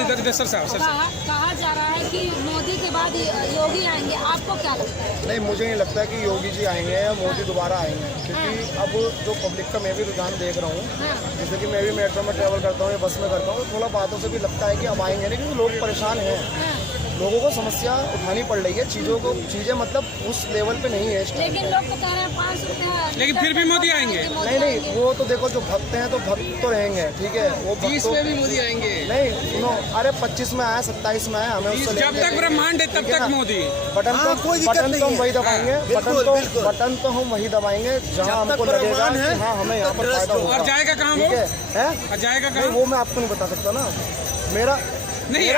इधर सर साहब कहा जा रहा है कि मोदी के बाद योगी आएंगे, आपको क्या लगता है? नहीं, मुझे नहीं लगता कि योगी जी आएंगे या मोदी दोबारा आएंगे, क्योंकि अब जो पब्लिक का मैं भी रुझान देख रहा हूँ, जैसे कि मैं भी मेट्रो में ट्रैवल करता हूँ या बस में करता हूँ, थोड़ा बातों से भी लगता है कि अब आएंगे नहीं, क्योंकि लोग परेशान हैं। लोगों को समस्या उठानी पड़ रही है, चीज़ें मतलब उस लेवल पे नहीं है। लेकिन लोग तो कह रहे हैं 5 रुपया, लेकिन फिर भी मोदी आएंगे। नहीं, वो तो देखो, जो भक्त हैं तो भक्त तो रहेंगे, ठीक है। वो 20 में भी मोदी आएंगे। नहीं सुनो, अरे 25 में आया, 27 में आया, हमें उससे जब तक ब्रह्मांड है तब तक मोदी। बटन तो हम वही दबाएंगे, बटन तो हम वही दबाएंगे जहाँ हमको लगेगा कि हाँ हमें यहाँ पर फायदा होगा। और जाएगा कहाँ वो? है जाएगा कहाँ? वो मैं आपको नहीं बता सकता ना, मेरा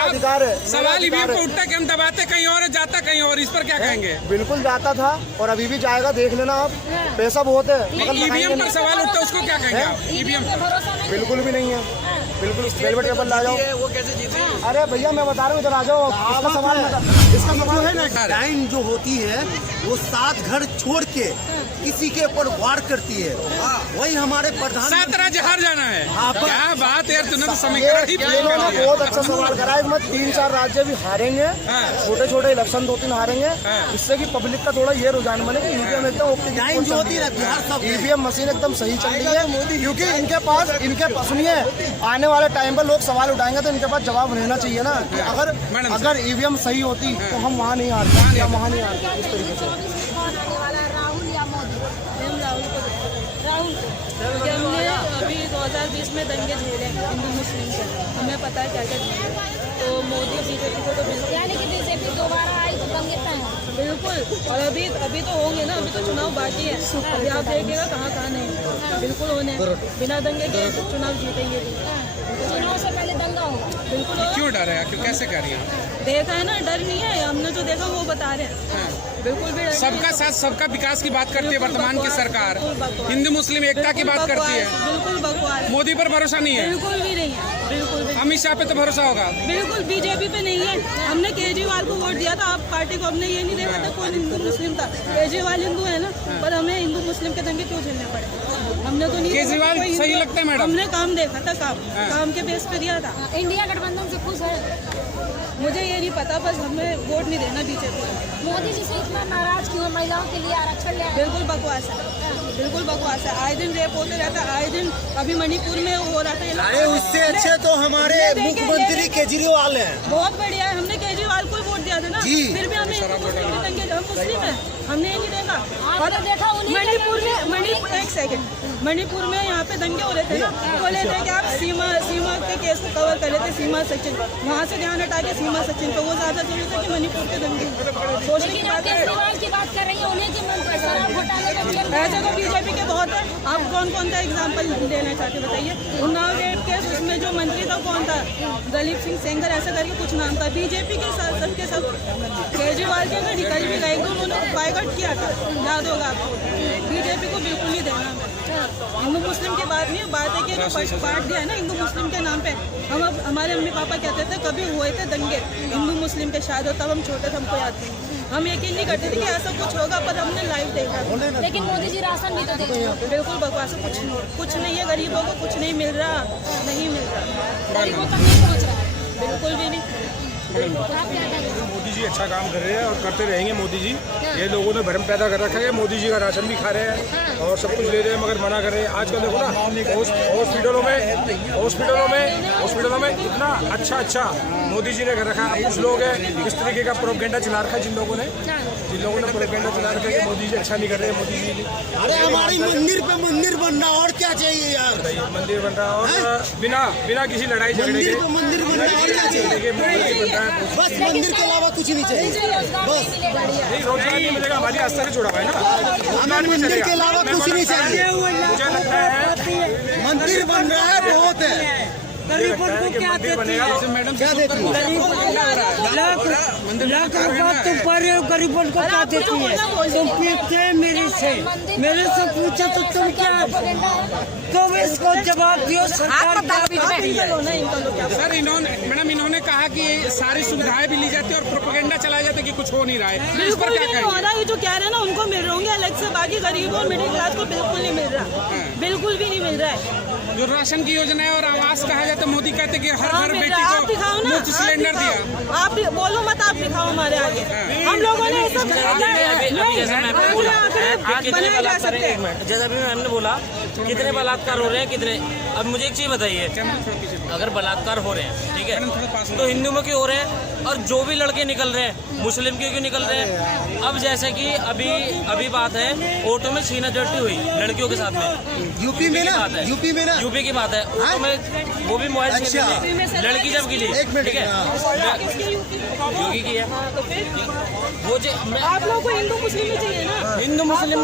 अधिकार है। सवाल ईवीएम को उठता कि हम दबाते कहीं और, जाता कहीं और, इस पर क्या कहेंगे? बिल्कुल जाता था और अभी भी जाएगा, देख लेना आप, पैसा बहुत है। ईवीएम पर सवाल उठता है, उसको क्या कहेंगे आप? ईवीएम बिल्कुल भी नहीं है, बिल्कुल वेलवेट पेपर ला जाओ। वो कैसे जीते? अरे भैया मैं बता रहा हूँ, इधर आ जाओ। इसका सवाल है ना, डाइन जो होती है वो 7 घर छोड़ के किसी के ऊपर वार करती है, वही हमारे प्रधान 7 राज्य हार जाना है। क्या बात है यार, तूने तो ये समीकरण ही बहुत अच्छा सवाल करा है। 3-4 राज्य भी हारेंगे, छोटे छोटे इलेक्शन 2-3 हारेंगे, इससे कि पब्लिक का थोड़ा ये रुझान बने कि ईवीएम एकदम डाइन जो होती है बिहार सब ईवीएम मशीन एकदम सही चल रही है, क्योंकि इनके पास सुनिए, आने वाले टाइम पर लोग सवाल उठाएंगे तो इनके पास जवाब रहना चाहिए ना कि अगर ईवीएम सही होती तो हम वहाँ नहीं हारते या वहाँ नहीं हारते। इस तरीके से राहुल या मोदी? हम राहुल को क्योंकि हमने अभी 2020 में दंगे झेले हिंदू मुस्लिम से, हमें पता है क्या क्या झेले। तो मोदी बीजेपी को तो बिल्कुल, यानी कि बीजेपी दोबारा आई तो दंगे तय बिल्कुल। और अभी तो होंगे ना, अभी तो चुनाव बाकी है, अभी आप देखिएगा कहाँ नहीं, बिल्कुल होने बिना दंगे के चुनाव जीतेंगे। चुनाव से पहले दंगा होगा बिल्कुल। क्यों डर है? कैसे कर रही है? देखा है ना, डर नहीं है, हमने जो देखा वो बता रहे हैं। बिल्कुल भी सबका साथ सबका विकास की बात करती है वर्तमान की सरकार, हिंदू मुस्लिम एकता की बात करती है। बिल्कुल बकवास। मोदी पर भरोसा नहीं है? बिल्कुल भी नहीं है, बिल्कुल भी। अमित शाह पे तो भरोसा होगा? बिल्कुल बीजेपी पे नहीं है। हमने केजरीवाल को वोट दिया था, आप पार्टी को, हमने ये नहीं देखा था कौन हिंदू मुस्लिम था। केजरीवाल हिंदू है ना, पर हमें हिंदू मुस्लिम के दंगे क्यों झेलने पड़े? हमने तो नहीं, केजरीवाल सही लगता है मैडम? हमने काम देखा था, काम के बेस पे दिया था। इंडिया गठबंधन से खुश है? मुझे ये नहीं पता, बस हमें वोट नहीं देना बीजेपी को। मोदी जी से इतना नाराज क्यों है? महिलाओं के लिए आरक्षण लिया, बिल्कुल बकवास है, बिल्कुल बकवास है। आए दिन रेप होते रहता है, आए दिन अभी मणिपुर में हो रहा था। अरे उससे अच्छे तो हमारे मुख्यमंत्री केजरीवाल हैं। बहुत बढ़िया है, हमने केजरीवाल को वोट दिया था ना, फिर भी हमें हम मुस्लिम है, हमने ये नहीं देखा। और देखा मणिपुर एक सेकंड, मणिपुर में यहाँ पे दंगे हो रहे थे ना, बोले थे कि आप सीमा के केस को कवर कर लेते, सीमा सचिन, वहाँ से ध्यान हटा के सीमा सचिन को, वो ज्यादा जरूरी था कि मणिपुर के दंगे सोचने की बात कर रही है। उन्हें ऐसे तो बीजेपी के बहुत है। आप कौन सा एग्जाम्पल देना चाहते बताइए? उन्नाव रेप केस, उसमें जो मंत्री था कौन था? दलीप सिंह सेंगर, ऐसा करके कुछ नाम था। बीजेपी के सबके सब केजरीवाल के घर निकल भी गए, उन्होंने बाइकआउट किया था, याद होगा आपको। बीजेपी को बिल्कुल नहीं देना। हिंदू मुस्लिम की बात नहीं, बात है कि बांट दिया है ना हिंदू मुस्लिम के नाम पे। हमारे मम्मी पापा कहते थे कभी हुए थे दंगे हिंदू मुस्लिम के, शायद हो, तब हम छोटे थे, हमको याद नहीं। हम यकीन नहीं करते थे कि ऐसा कुछ होगा, पर हमने लाइव देखा। लेकिन मोदी जी राशन भी तो दे रहे हैं। बिल्कुल बकवास, कुछ नहीं है, गरीबों को कुछ नहीं मिल रहा, नहीं मिल रहा, गरीबों तक नहीं पहुँच रहा, बिल्कुल भी नहीं। मोदी जी अच्छा काम कर रहे हैं और करते रहेंगे मोदी जी। ये लोगों ने भ्रम पैदा कर रखा है, मोदी जी का राशन भी खा रहे हैं और सब कुछ ले रहे हैं, मगर मना कर रहे हैं। आजकल देखो ना, हॉस्पिटलों में इतना अच्छा मोदी जी ने कर रखा है। कुछ लोग हैं इस तरीके का प्रोपेगेंडा चला रखा है, जिन लोगों ने प्रोपेगेंडा चला रखा है कि मोदी जी अच्छा नहीं कर रहे, मोदी जी। अरे हमारी मंदिर पे मंदिर बन रहा, और क्या चाहिए यार? मंदिर बन रहा और बिना किसी लड़ाई झगड़े के मंदिर बन रहा, और क्या चाहिए? बस मंदिर के अलावा कुछ नहीं चाहिए, बस रोजगार नहीं मिलेगा, हमारी आस्था से जुड़ा हुआ है ना। हमें मंदिर के अलावा कुछ नहीं चाहिए। मुझे लगता है मंदिर बन रहा है, बहुत है। गरीबों को क्या देती है मैडम? क्या देती है? लाख रुपया तुम पा रहे हो, गरीबों को क्या देती है? तुम पीते हैं मेरे से पूछो तो तुम क्या, तुम इसको जवाब दियो। सरकार सर इन्होंने कहा कि सारी सुविधाएं भी ली जाती है और प्रोपेगेंडा चलाया जाता है कि कुछ हो नहीं रहा है, इस पर क्या कहेंगे? ये जो कह रहे हैं ना, उनको मिल रहे होंगे अलग से, बाकी गरीब और मिडिल क्लास को बिल्कुल नहीं मिल रहा, बिल्कुल भी नहीं मिल रहा है। जो राशन की योजना है और आवास कहा जाता है, मोदी कहते कि हर घर बेटी को तो सिलेंडर दिया। आप बोलो मत, आप दिखाओ हमारे आगे। हम लोगों ने सब बनाए जा सकते हैं। जैसा भी मैम ने बोला कितने बलात्कार हो रहे हैं, कितने। अब मुझे एक चीज बताइए, अगर बलात्कार हो रहे हैं ठीक है तो हिंदू में क्यों हो रहे हैं, और जो भी लड़के निकल रहे हैं मुस्लिम क्यों निकल रहे हैं। अब जैसे कि अभी बात है ऑटो में छीना झड़ती हुई लड़कियों के साथ में, यूपी में ना, यूपी में ना, यूपी की बात है। ऑटो में वो भी मोबाइल छीन ली, लड़की जब गिरी, ठीक है योगी की है। वो आप लोगों को हिंदू मुस्लिम में चाहिए ना, हिंदू मुस्लिम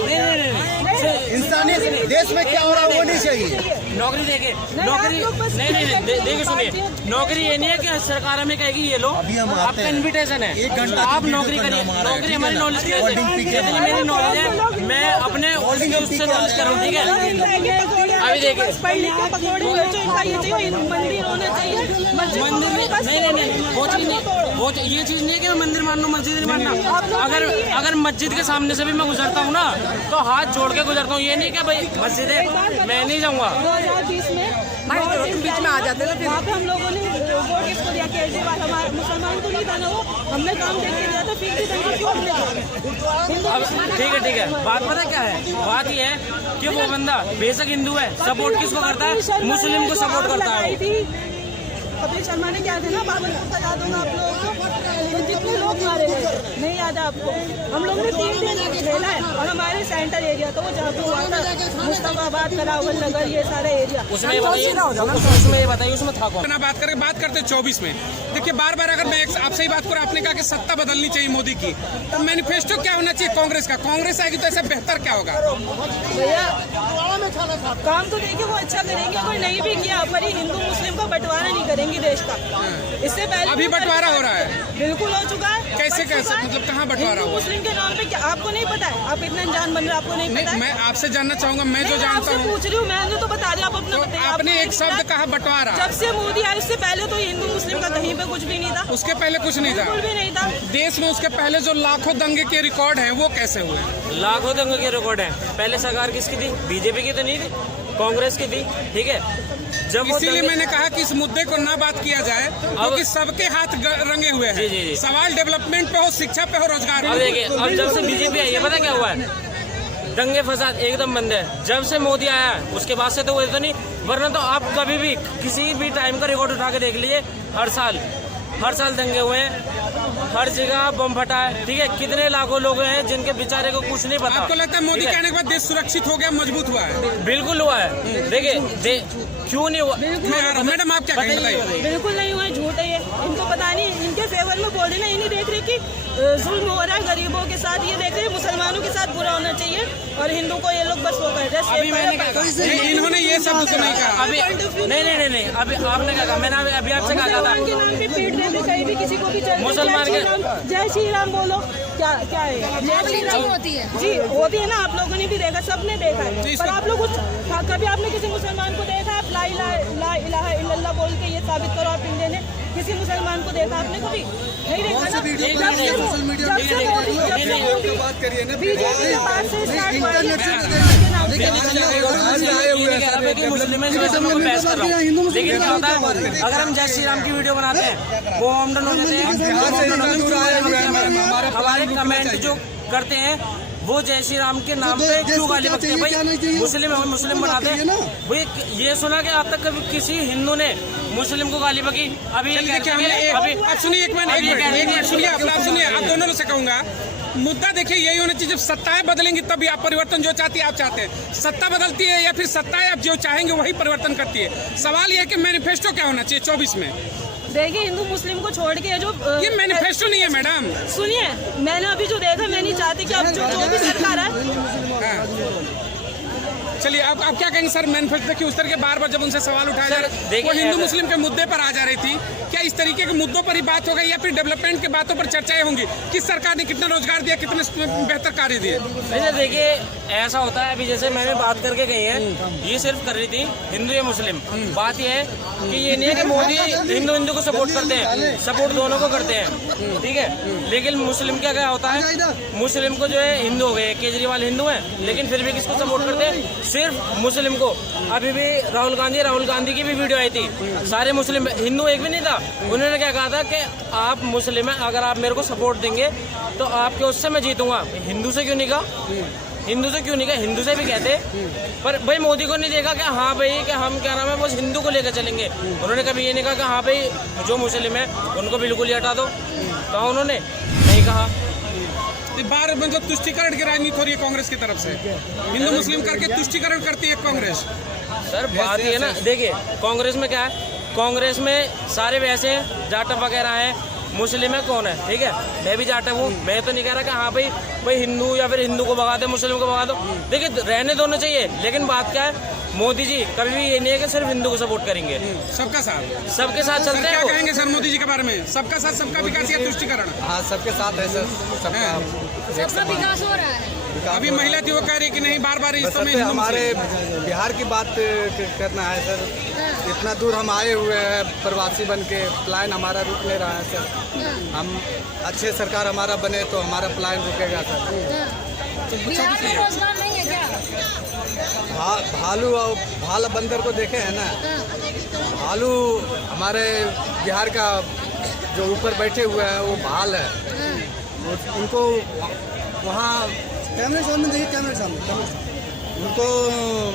नहीं, इंसानियत देश में क्या हो रहा है वो नहीं चाहिए। नौकरी देके नौकरी नहीं देखिए सुनिए, नौकरी ये नहीं है कि सरकार हमें कहेगी ये लो आपका इन्विटेशन है, एक घंटा आप नौकरी करिए। नौकरी हमारी नॉलेज की वजह से, जितनी मेरी नॉलेज है मैं अपने उससे नॉलेज कर रहा हूँ, ठीक है। अभी देखिए मंदिर होना चाहिए, मंदिर नहीं वो चीज नहीं, वो ये चीज नहीं है कि मैं मंदिर मान लूँ मस्जिद नहीं मानना। अगर मस्जिद के सामने से भी मैं गुजरता हूँ ना तो हाथ जोड़ के गुजरता हूँ, ये नहीं कि भाई मस्जिद है मैं नहीं जाऊँगा। 2020 में बीच में आ जाते हैं, वहाँ पे हम लोगों ने वोट किसको दिया, केजरीवाल। हमारा मुसलमान तो नहीं था ना, वो हमने काम देख के दिया था, फिर भी दंगे क्यों हमने दिया। अब ठीक है बात पता क्या है, बात ये है कि वो बंदा बेशक हिंदू है, सपोर्ट किसको करता है, मुस्लिम को सपोर्ट करता है। कपिल शर्मा ने क्या थे ना, बाबर का याद होगा आप लोगों को, जितने लोग मारे गए नहीं याद है आपको। हम लोग ने 3 दिन खेला है, और हमारे सेंटर एरिया तो वो जहाँ पे हुआ था मुस्तफाबाद, करावल नगर, ये सारा एरिया उसमें ये बताइए उसमें था कौन। बात करते 24 में। देखिए बार बार अगर मैं आपसे ही बात करूँ, आपने कहा कि सत्ता बदलनी चाहिए मोदी की, तो मैनिफेस्टो क्या होना चाहिए कांग्रेस का। कांग्रेस आएगी तो ऐसा बेहतर क्या होगा। भैया काम तो देखिए वो अच्छा करेंगे, अगर नहीं भी किया पर हिंदू मुस्लिम का बंटवारा नहीं करेंगे देश का। इससे पहले अभी बंटवारा हो रहा है, बिल्कुल हो चुका है। कैसे मतलब कहाँ बंटवारा हुआ। मुस्लिम के नाम पे क्या आपको नहीं पता है, आप इतना अनजान बन रहे आपको नहीं पता है। मैं आपसे जानना चाहूंगा, मैं जो जानता हूँ पूछ रही हूँ, मैंने तो बता दिया, आप अपना बताइए। आपने एक शब्द कहा बंटवारा। जब से मोदी आए उससे पहले तो हिंदू मुस्लिम का कहीं पे कुछ भी नहीं था, उसके पहले कुछ नहीं था, बिल्कुल भी नहीं था देश में। उसके पहले जो लाखों दंगे के रिकॉर्ड हैं वो कैसे हुए। लाखों दंगे के रिकॉर्ड है। पहले सरकार किसकी थी, बीजेपी की तो नहीं थी, कांग्रेस की थी, ठीक है। जब इसीलिए मैंने कहा कि इस मुद्दे को ना बात किया जाए, क्योंकि सबके हाथ रंगे हुए हैं। जी। सवाल डेवलपमेंट पे हो, शिक्षा पे हो, रोजगार अब देखिए, अब जब से बीजेपी आई है पता क्या हुआ है, दंगे फसाद एकदम बंद है। जब से मोदी आया है उसके बाद से तो वो तो नहीं, वरना तो आप कभी भी किसी भी टाइम का रिकॉर्ड उठा के देख लीजिए, हर साल दंगे हुए हैं, हर जगह बम फटा है, ठीक है। कितने लाखों लोग हैं जिनके बेचारे को कुछ नहीं पता। आपको लगता है मोदी के आने के बाद देश सुरक्षित हो गया, मजबूत हुआ है। बिल्कुल हुआ है। देखिए क्यों नहीं हुआ, मैडम आप क्या कहेंगे बताइए। बिल्कुल नहीं हुआ, झूठ है ये, इनको पता नहीं, इनके फेवर में बोल रहे ना, इन्हीं देख रहे कि जुल्म हो रहा है गरीबों के साथ, ये देख रहे मुसलमानों के साथ बुरा होना चाहिए, और हिंदू को ये लोग बस वो कर रहे हैं। इन्होंने ये सब तो नहीं कहा अभी, नहीं अभी आपने क्या कहा, मैंने अभी आपसे कहा था के नाम पे पीट रहे थे, कहीं भी किसी को भी मुसलमान के जय श्री राम बोलो, क्या है जय श्री राम होती है जी, होती है ना, आप लोगों ने भी देखा, सबने देखा है। पर आप लोग कभी आपने किसी मुसलमान को देखा, आप ला इलाहा इल्लल्लाह बोल के ये साबित करो आप इंडियन है, किसी मुसलमान को देखा आपने कभी नहीं देखा ना। बीजेपी के बाद से स्टार्ट हुआ है, लेकिन क्या होता है अगर हम जय श्री राम की वीडियो बनाते हैं वो हम डन हो जाते हैं। हमारे कमेंट जो करते हैं वो जय श्री राम के नाम पे क्यों गाली बकते हैं भाई, मुस्लिम बनाते हैं भाई। ये सुना कि अब तक कभी किसी हिंदू ने मुस्लिम को गाली बकी। अभी सुनिए एक मिनट सुनिए, आप सुनिए, आप दोनों से कहूंगा मुद्दा देखिए यही होना चाहिए, जब सत्ताएं बदलेंगी तभी आप परिवर्तन जो चाहती है आप चाहते हैं। सत्ता बदलती है या फिर सत्ताएं आप जो चाहेंगे वही परिवर्तन करती है। सवाल यह है कि मैनिफेस्टो क्या होना चाहिए 24 में। देखिए हिंदू मुस्लिम को छोड़ के जो ये मैनिफेस्टो नहीं है मैडम। सुनिए, मैंने अभी जो देखा, मैं नहीं चाहती कि अब जो भी सरकार है। चलिए अब क्या कहेंगे सर, मैनिफेस्टो देखिए उस तरह के बार जब उनसे सवाल उठाया जा रहा है, वो हिंदू मुस्लिम के मुद्दे पर आ जा रही थी, क्या इस तरीके के मुद्दों पर ही बात होगी या फिर डेवलपमेंट के बातों पर चर्चाएं होंगी, किस सरकार ने कितना रोजगार दिया, कितने बेहतर कार्य दिए। नहीं देखिए ऐसा होता है, अभी जैसे मैंने बात करके गई है, ये सिर्फ कर रही थी हिंदू या मुस्लिम। बात ये है कि ये नहीं है कि मोदी हिंदू को सपोर्ट करते हैं, सपोर्ट दोनों को करते हैं, ठीक है। लेकिन मुस्लिम क्या होता है, मुस्लिम को जो है हिंदू हो गए, केजरीवाल हिंदू है, लेकिन फिर भी किसको सपोर्ट करते हैं, सिर्फ मुस्लिम को। अभी भी राहुल गांधी की भी वीडियो आई थी, सारे मुस्लिम, हिंदू एक भी नहीं था। उन्होंने क्या कहा था कि आप मुस्लिम हैं, अगर आप मेरे को सपोर्ट देंगे तो आपके उससे मैं जीतूंगा। हिंदू से क्यों नहीं कहा, हिंदू से क्यों नहीं कहा, हिंदू से भी कहते। पर भाई मोदी को नहीं देखा कि हाँ भाई कि हम क्या नाम है बस हिंदू को लेकर चलेंगे। उन्होंने कभी ये नहीं कहा कि हाँ भाई जो मुस्लिम है उनको बिल्कुल ही हटा दो, कहा उन्होंने नहीं कहा। बार मतलब तुष्टिकरण की राजनीति हो रही है कांग्रेस की तरफ से, हिंदू मुस्लिम करके तुष्टिकरण करती है कांग्रेस। सर बात ये ना, देखिए कांग्रेस में क्या है, कांग्रेस में सारे वैसे हैं, जाट वगैरह हैं, मुस्लिम है कौन है, ठीक है, मैं भी जाटव हूँ, मैं तो नहीं कह रहा कि हाँ भाई हिंदू या फिर हिंदू को भगा दे, मुस्लिम को भगा दो। देखिए रहने दोनों चाहिए, लेकिन बात क्या है, मोदी जी कभी भी ये नहीं है कि सिर्फ हिंदू को सपोर्ट करेंगे, सबका साथ चलते हैं। क्या कहेंगे सर मोदी जी के बारे में, सबका साथ सबका विकास या तुष्टिकरण? हाँ, सबके साथ है सर, सबका विकास हो रहा है। अभी महिला थी वो कह रही कि नहीं बार इस समय हमारे बिहार की बात करना है सर, इतना दूर हम आए हुए हैं प्रवासी बन के, प्लान हमारा रुक नहीं रहा है सर। हम अच्छे सरकार हमारा बने तो हमारा प्लान रुकेगा सर। बिहार में रोजगार नहीं है क्या? भालू और भाला बंदर को देखे हैं ना, भालू हमारे बिहार का जो ऊपर बैठे हुए हैं वो भाल है, उनको वहाँ कैमरे सामने देखिए, कैमरे सामने उनको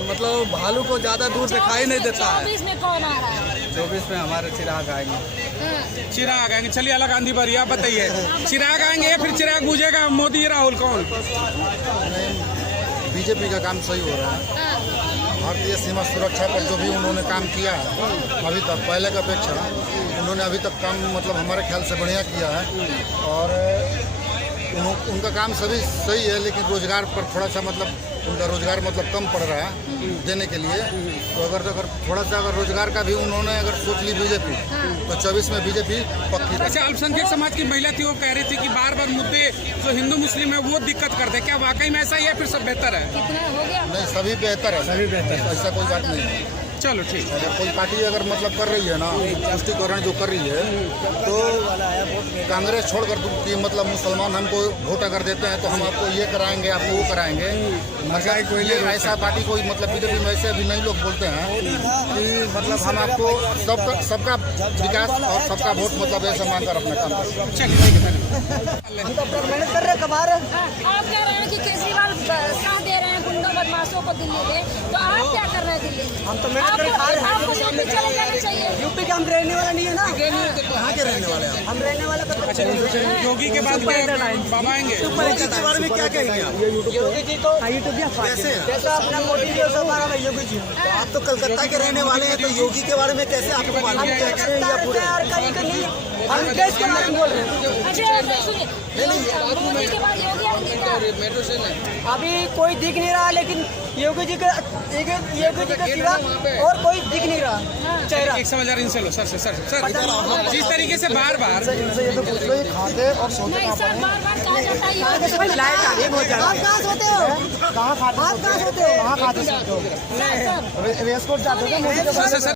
मतलब भालू को ज़्यादा दूर दिखाई नहीं देता है। 24 में कौन आ रहा है? 24 में हमारे चिराग आएंगे। चिराग आएंगे, चलिए अलग गांधी बारी, आप बताइए चिराग आएंगे या फिर चिराग बुझेगा, मोदी राहुल कौन? बीजेपी का काम सही हो रहा है। भारतीय सीमा सुरक्षा पर जो भी उन्होंने काम किया है अभी तक, पहले की अपेक्षा उन्होंने अभी तक काम मतलब हमारे ख्याल से बढ़िया किया है। और उनका काम सभी सही है, लेकिन रोजगार पर थोड़ा सा मतलब उनका रोजगार मतलब कम पड़ रहा है देने के लिए। तो अगर थोड़ा सा अगर रोजगार का भी उन्होंने अगर सोच ली बीजेपी तो 24 में बीजेपी पक्की। अच्छा, अल्पसंख्यक समाज की महिला थी, वो कह रही थी कि बार मुद्दे जो हिंदू मुस्लिम है वो दिक्कत करते हैं, क्या वाकई में ऐसा ही है, फिर सब बेहतर है? कितना हो गया? नहीं, सभी बेहतर है, सभी बेहतर, ऐसा कोई बात नहीं है। चलो ठीक है। अगर कोई पार्टी अगर मतलब कर रही है ना तुष्टिकरण जो कर रही है, तो कांग्रेस छोड़कर कि मतलब मुसलमान हमको वोट अगर देते हैं तो हम आपको ये कराएंगे, आपको वो कराएंगे, मतलब कोई ऐसा पार्टी कोई मतलब बीजेपी में ऐसे अभी नहीं लोग बोलते हैं कि मतलब हम आपको सबका विकास और सबका वोट मतलब ऐसा मानकर अपना काम करें। चलिए मेहनत कर रहे कमा रहे। आप कह रहे हैं कि केजरीवाल साथ दे रहे हैं गुंडा बदमाशों को दिल्ली में, तो आप क्या कर रहे हैं दिल्ली में? हम तो मेहनत करके खा रहे हैं। आपको यूपी चले जाना चाहिए। यूपी के हम रहने वाला नहीं है ना, कहाँ के रहने वाले हैं हम रहने वाला तो योगी के बाद बाबा आएंगे। योगी के बारे में क्या कहेंगे आप? योगी जी तो यूट्यूब कैसे हैं? जैसा अपना मोदी जी वैसा हमारा भाई योगी जी। तो आप तो कलकत्ता के रहने वाले हैं, तो योगी के बारे में कैसे आपको मालूम है? हम देश के बारे में बोल रहे हैं। अच्छा सुनिए, मोदी के बाद योगी आएंगे क्या? अभी कोई दिख नहीं रहा, लेकिन योगी जी का सिवा और कोई दिख नहीं रहा चेहरा। एक समाचार इनसे लो सर जिस तरीके से बार ये तो कुछ लोग खाते और सोते नहीं सर, बार कहा जाता है आप कहाँ सोते हो? कहाँ खाते आप कहाँ सोते हो? कहाँ खाते सर, रेस कोर्स जाते थे मोदी के साथ। सर